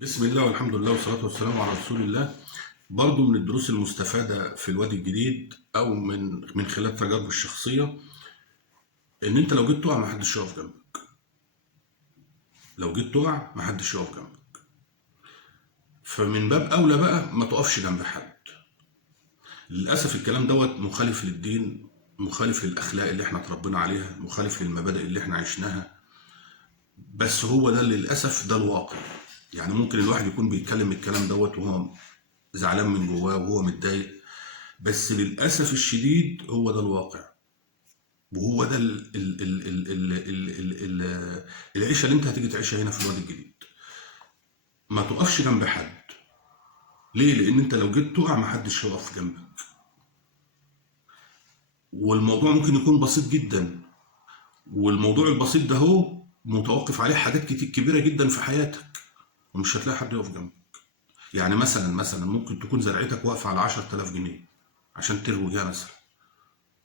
بسم الله والحمد لله والصلاة والسلام على رسول الله. برضو من الدروس المستفادة في الوادي الجديد أو من خلال تجاربي الشخصية، إن أنت لو جيت تقع محدش يقف جنبك. لو جيت تقع محدش يقف جنبك، فمن باب أولى بقى ما تقفش جنب حد. للأسف الكلام دوت مخالف للدين، مخالف للأخلاق اللي احنا اتربينا عليها، مخالف للمبادئ اللي احنا عشناها. بس هو ده للأسف ده الواقع. يعني ممكن الواحد يكون بيتكلم الكلام دوت وهو زعلان من جواه وهو متضايق، بس للأسف الشديد هو ده الواقع. وهو ده العيشة اللي انت هتيجي تعيشها هنا في الوادي الجديد. ما تقفش جنب حد. ليه؟ لأن انت لو جيت تقع محدش هيقف جنبك. والموضوع ممكن يكون بسيط جدا، والموضوع البسيط ده هو متوقف عليه حاجات كتير كبيرة جدا في حياتك، ومش هتلاقي حد يقف جنبك. يعني مثلا ممكن تكون زرعتك واقفة على 10,000 جنيه عشان ترويها مثلا،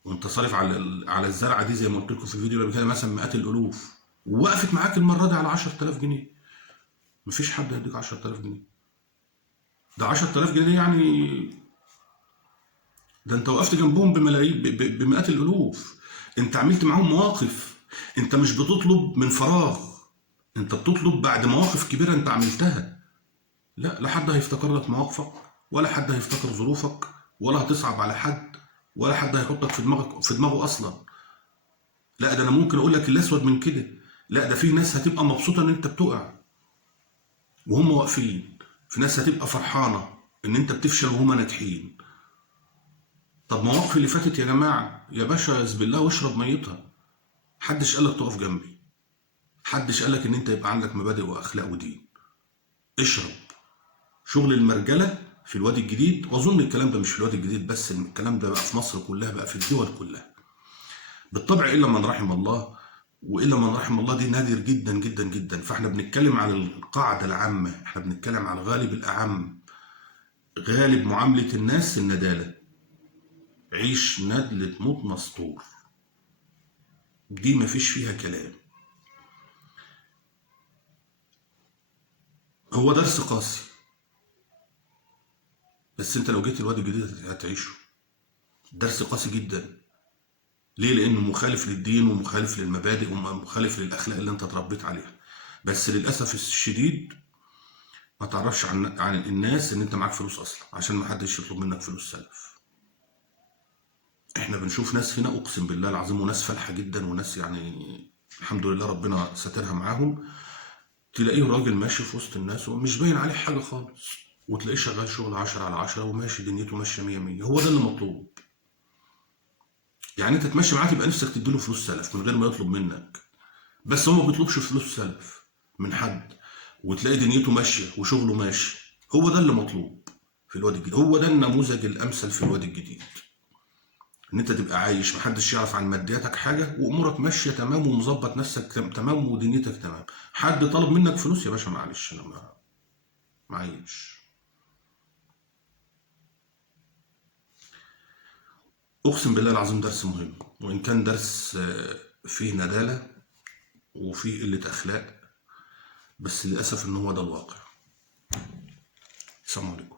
وانت صارف على الزرعه دي زي ما قلت لكم في الفيديو اللي قبل كده مثلا مئات الالوف، ووقفت معاك المره دي على 10,000 جنيه. مفيش حد هيديك 10,000 جنيه. ده 10,000 جنيه يعني ده انت وقفت جنبهم بملايين بمئات الالوف. انت عملت معاهم مواقف. انت مش بتطلب من فراغ، انت بتطلب بعد مواقف كبيره انت عملتها. لا حد هيفتكر لك مواقفك، ولا حد هيفتكر ظروفك، ولا هتصعب على حد، ولا حد هيحطك في دماغه اصلا. لا ده انا ممكن اقول لك الاسود من كده. لا ده في ناس هتبقى مبسوطه ان انت بتقع وهم واقفين، في ناس هتبقى فرحانه ان انت بتفشل وهم ناجحين. طب مواقف اللي فاتت يا جماعه يا باشا اذ بالله واشرب ميتها. محدش قالك تقف جنبي، محدش قالك ان انت يبقى عندك مبادئ واخلاق ودين. اشرب. شغل المرجله في الوادي الجديد، واظن الكلام ده مش في الوادي الجديد بس، الكلام ده بقى في مصر كلها، بقى في الدول كلها بالطبع الا من رحم الله. والا من رحم الله دي نادر جدا جدا جدا. فاحنا بنتكلم على القاعده العامه، احنا بنتكلم على الغالب الاعم. غالب معامله الناس النداله. عيش ندل تموت مسطور. دي مفيش فيها كلام. هو درس قاسي، بس انت لو جيت الوادي الجديد هتعيشه. درس قاسي جدا. ليه؟ لانه مخالف للدين ومخالف للمبادئ ومخالف للاخلاق اللي انت اتربيت عليها. بس للاسف الشديد ما تعرفش عن الناس ان انت معاك فلوس اصلا، عشان ما حدش يطلب منك فلوس سلف. احنا بنشوف ناس هنا اقسم بالله العظيم، وناس فالحه جدا، وناس يعني الحمد لله ربنا ساترها معاهم. تلاقيه راجل ماشي في وسط الناس ومش باين عليه حاجه خالص، وتلاقيه شغال شغل 10/10 وماشي دنيته ماشيه 100 هو ده اللي مطلوب. يعني انت تمشي معاه تبقى نفسك تديله فلوس سلف من غير ما يطلب منك. بس هو ما بيطلبش فلوس سلف من حد، وتلاقي دنيته ماشيه وشغله ماشي. هو ده اللي مطلوب في الوادي الجديد. هو ده النموذج الامثل في الوادي الجديد. ان انت تبقى عايش محدش يعرف عن مادياتك حاجه، وامورك ماشيه تمام، ومظبط نفسك تمام، ودنيتك تمام. حد طلب منك فلوس يا باشا معلش انا معيش. اقسم بالله العظيم درس مهم، وان كان درس فيه نداله وفيه قله اخلاق، بس للاسف ان هو ده الواقع. السلام عليكم.